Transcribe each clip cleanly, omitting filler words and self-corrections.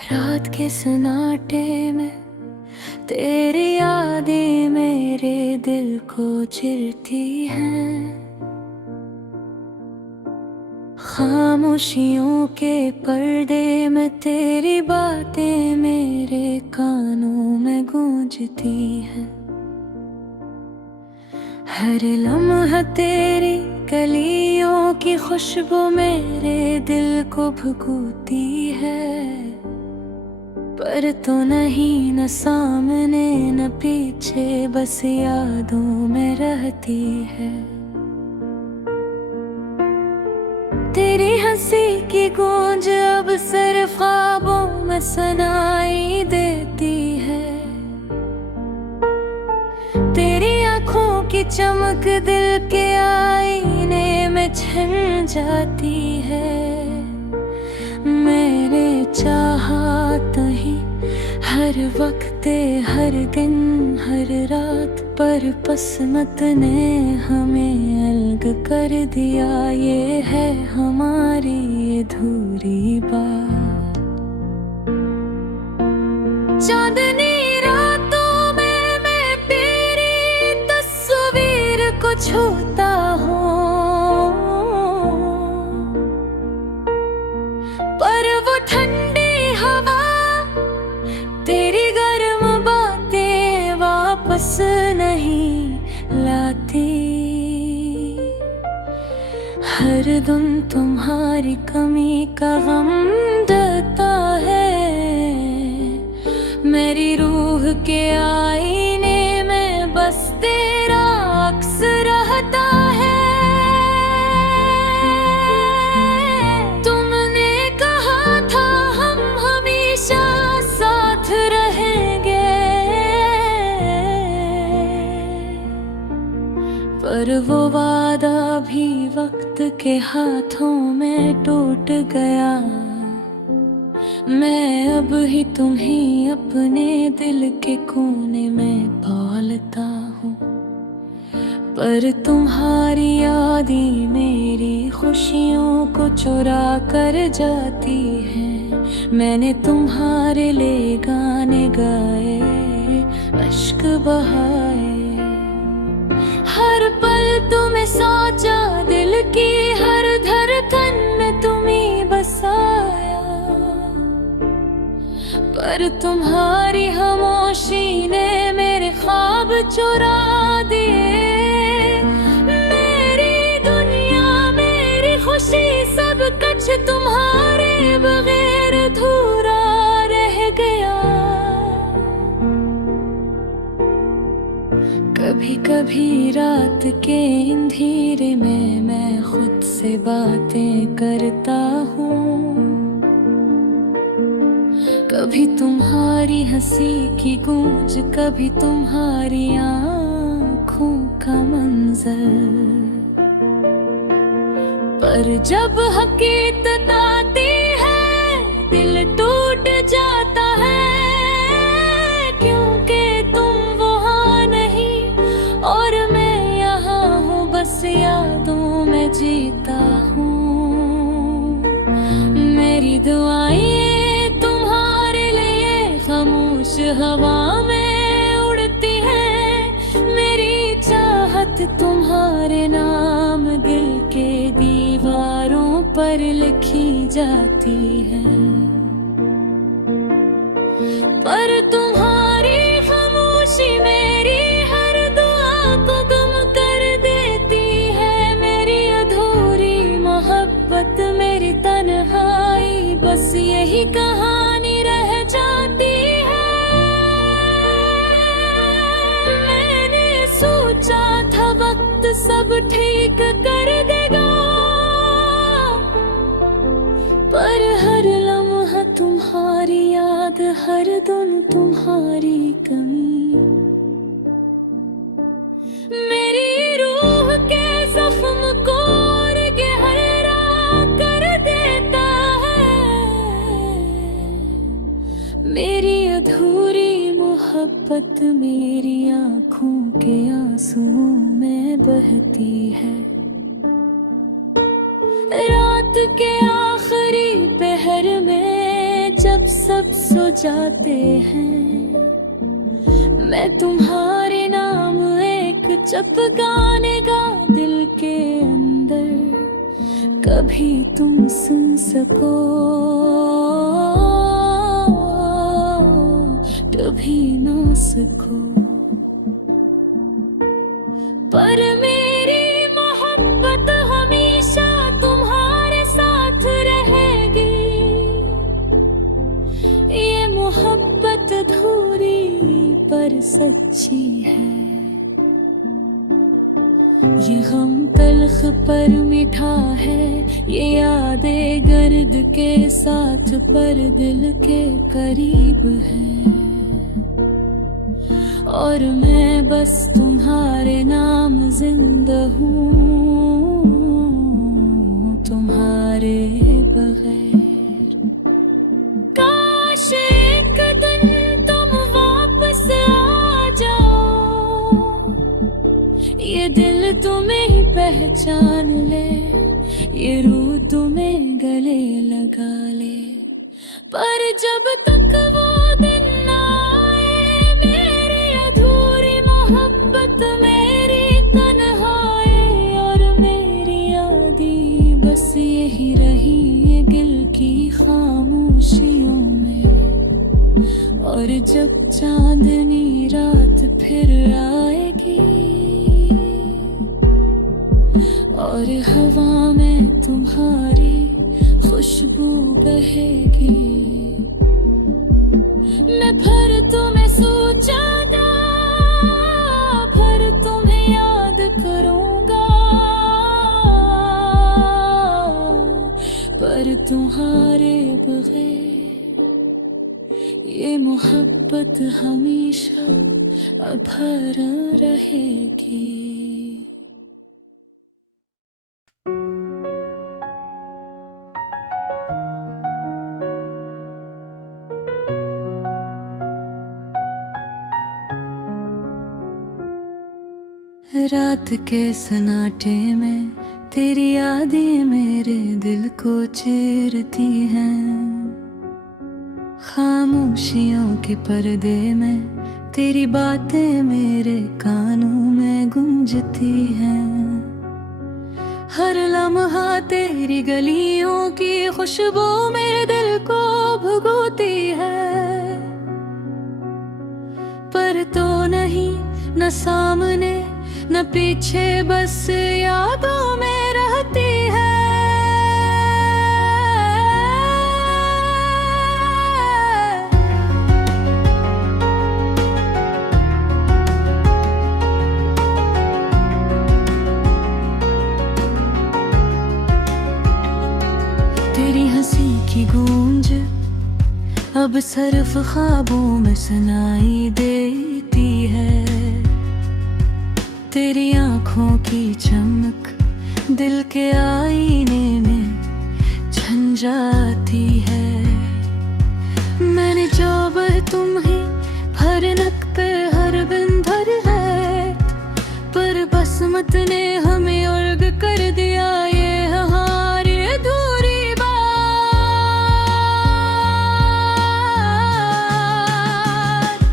रात के सन्नाटे में तेरी यादें मेरे दिल को चिरती हैं। खामोशियों के पर्दे में तेरी बातें मेरे कानों में गूंजती हैं। हर लम्हा तेरी कलियों की खुशबू मेरे दिल को भुगूती है। पर तो नहीं न सामने न पीछे, बस यादों में रहती है। तेरी हंसी की गूंज अब सिर्फ ख्वाबों में सुनाई देती है। तेरी आँखों की चमक दिल के आईने में छिन जाती है। मेरे चाहत ही हर वक्त हर दिन हर रात, पर किस्मत ने हमें अलग कर दिया। ये है हमारी अधूरी बात। चांदनी रातों में मैं तेरी तस्वीर को छूता हूँ, पर वो ठंडी हवा तेरी गर्म बातें वापस नहीं लाती। हर दिन तुम्हारी कमी का गम देता है। मेरी रूह के आईने में बस तेरा अक्स रहता है। तुमने कहा था हम हमेशा साथ रहेंगे, पर वो वादा भी वक्त के हाथों में टूट गया। मैं अब ही तुम्हें अपने दिल के कोने में पालता हूँ, पर तुम्हारी यादें मेरी खुशियों को चुरा कर जाती हैं। मैंने तुम्हारे लिए गाने गाए, अश्क बहाए, हर पल तुम्हें सोचा, दिल की हर धड़कन में तुम्हें बसाया। पर तुम्हारी खामोशी ने मेरे ख्वाब चुरा दिए। मेरी दुनिया मेरी खुशी सब कुछ तुम्हारे बगैर अधूरा रह गया। कभी कभी रात के अंधेरे में मैं खुद से बातें करता हूँ। कभी तुम्हारी हंसी की गूंज, कभी तुम्हारी आँखों का मंजर, पर जब हकीकत आती है दिल टूट जाता है। क्योंकि तुम वहाँ नहीं और मैं यहाँ हूँ, बस यादों में जीता हूँ। मेरी दुआएं खामोश हवा में उड़ती है। मेरी चाहत तुम्हारे नाम दिल के दीवारों पर लिखी जाती है, पर तुम्हारी खामोशी मेरी हर दुआ को गुम कर देती है। मेरी अधूरी मोहब्बत मेरी तन्हाई, बस यही कहानी रह जाती है। मैंने सोचा था वक्त सब ठीक कर देगा, पर हर लम्हा तुम्हारी याद, हर दिन तुम्हारी कमी मेरी रूह के जख्म को गहरा कर देता है। मेरी अधूरी मोहब्बत मेरी आँखों के आंसुओं में बहती है। रात के आखिरी पहर में जब जब सब सो जाते हैं, मैं तुम्हारे नाम एक चप गाने गा दिल के अंदर, कभी तुम सुन सको कभी ना सको। पर मेरी मोहब्बत हमेशा तुम्हारे साथ रहेगी, ये मोहब्बत अधूरी पर सच्ची है। ये गम तल्ख पर मीठा है, ये यादें गर्द के साथ पर दिल के करीब है। और मैं बस तुम्हारे नाम जिंदा हूँ, तुम्हारे बगैर। काश एक दिन तुम वापस आ जाओ, ये दिल तुम्हें ही पहचान ले, ये रूह तुम्हें गले लगा ले। पर जब तक वो दिन ना आए, मेरी अधूरी मोहब्बत, मेरी तन्हाई और मेरी यादें बस यही रही ये दिल की खामोशियों में। और जब चांदनी रात फिर आएगी और हवा में तुम्हारी खुशबू बहेगी, मैं फिर तुम्हें सोचूंगा, फिर तुम्हें याद करूंगा। पर तुम्हारे बगैर ये मोहब्बत हमेशा अधूरा रहेगी। रात के सन्नाटे में तेरी यादें मेरे दिल को चीरती हैं, खामोशियों के पर्दे में तेरी बातें मेरे कानों में गूंजती हैं। हर लम्हा तेरी गलियों की खुशबू मेरे दिल को भुगोती है। पर तो नहीं न सामने न पीछे, बस यादों में रहती है। तेरी हंसी की गूंज अब सिर्फ ख्वाबों में सुनाई देती है। तेरी आँखों की चमक दिल के आईने में झन जाती है। मैंने जो तुम्हें हर नक पे हर बिन भर है, पर बसमत ने हमें उल्ग कर दिया ये हमारी अधूरी बात।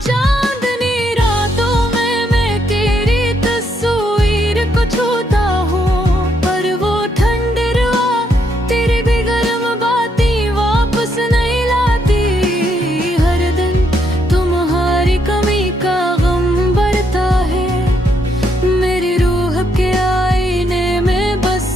चांदनी रातों में मैं तेरी तस्वीर को छूता हूँ, पर वो ठंडी हवा तेरी भी गर्म बातें वापस नहीं लाती। हर दिन तुम्हारी कमी का गम बढ़ता है, मेरी रूह के आईने में बस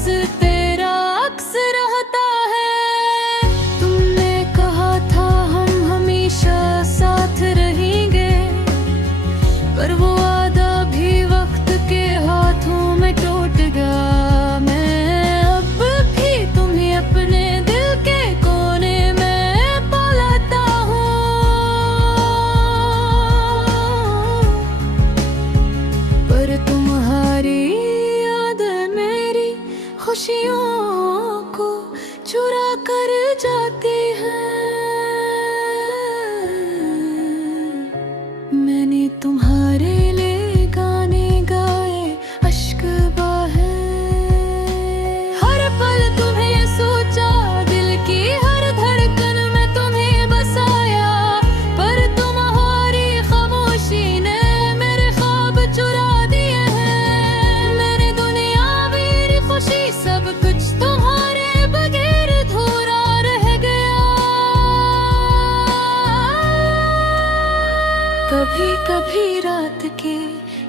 कभी कभी रात के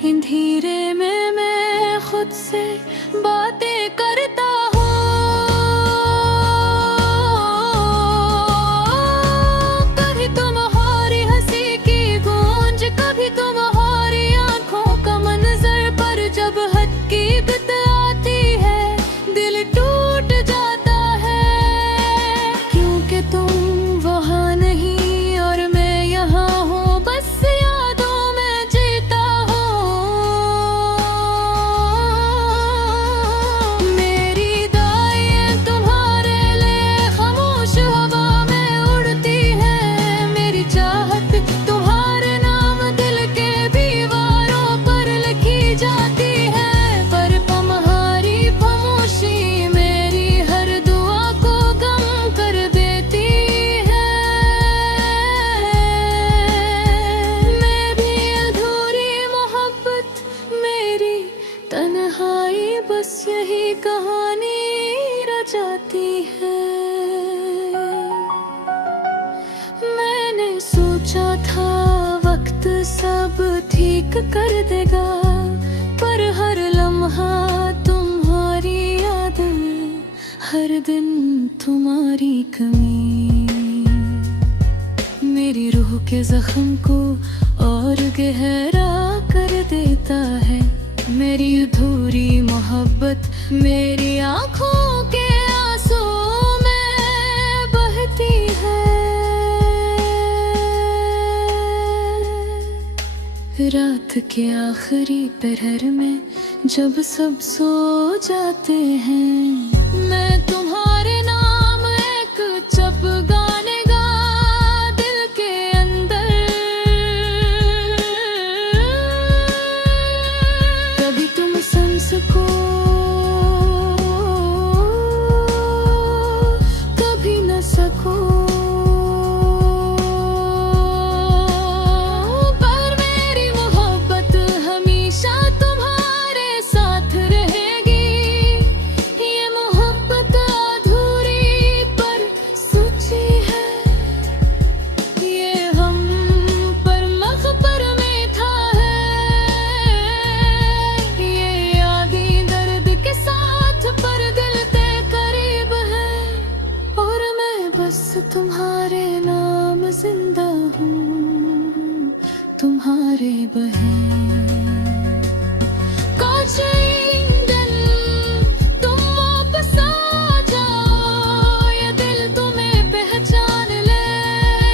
अंधेरे में मैं खुद से बातें करता हूँ। कभी तुम्हारी हंसी की गूंज, कभी तुम्हारी आंखों का मंजर, पर जब हकीकत आती है दिल टूट जाता है। क्योंकि तुम वहाँ नहीं और मैं यहाँ हूँ, बस यादों में जीता हूँ। मेरी दाएं तुम्हारे लिए खामोश हवा में उड़ती है। मेरी चाहत तुम्हारे नाम दिल के दीवारों पर लिखी जाती है। पर तुम्हारी खामोशी मेरी हर दुआ को गम कर देती है। मैं भी अधूरी मोहब्बत, मेरी तन्हाई, बस यही कहानी रचाती है। मैंने सोचा था वक्त सब ठीक कर देगा, पर हर लम्हा तुम्हारी याद, हर दिन तुम्हारी कमी मेरी रूह के जख्म को और गहरा कर देता है। मेरी अधूरी मोहब्बत मेरी आंखों के आंसू में बहती है। रात के आखिरी पहर में जब सब सो जाते हैं, मैं तुम्हारे नाम एक चप गाने गा दिल के अंदर। कभी तुम सुन सको, कभी न सको, पर मेरी मोहब्बत हमेशा तुम्हारे साथ रहेगी। ये मोहब्बत अधूरी पर सच्ची है। ये हम पर मखबर मीठा है। ये यादें दर्द के साथ पर दिल के करीब है। और मैं बस तुम्हारे नाम जिंदा हूँ, तुम्हारे बहन। कुछ दिन तुम वापस आ जाओ, ये दिल तुम्हें पहचान ले,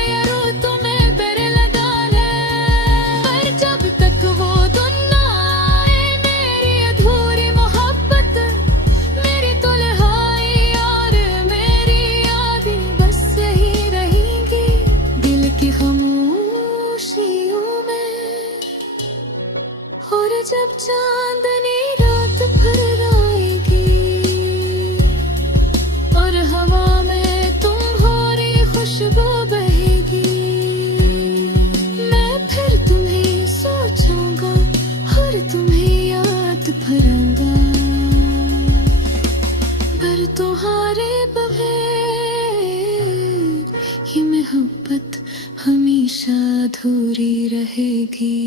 ये रूह तुम्हें पैर लगा ले। पर जब तक वो दिन ना आए, मेरी अधूरी मोहब्बत, मेरी तन्हाई और मेरी यादें बस यही रहेंगी दिल की खामोशियों में। और जब चांदनी रात भर आएगी और हवा में तुम्हारी खुशबू बहेगी, मैं फिर तुम्हें सोचूंगा और तुम्हें याद भरूंगा। पर तुम्हारे बगैर ये मोहब्बत हमेशा अधूरी रहेगी।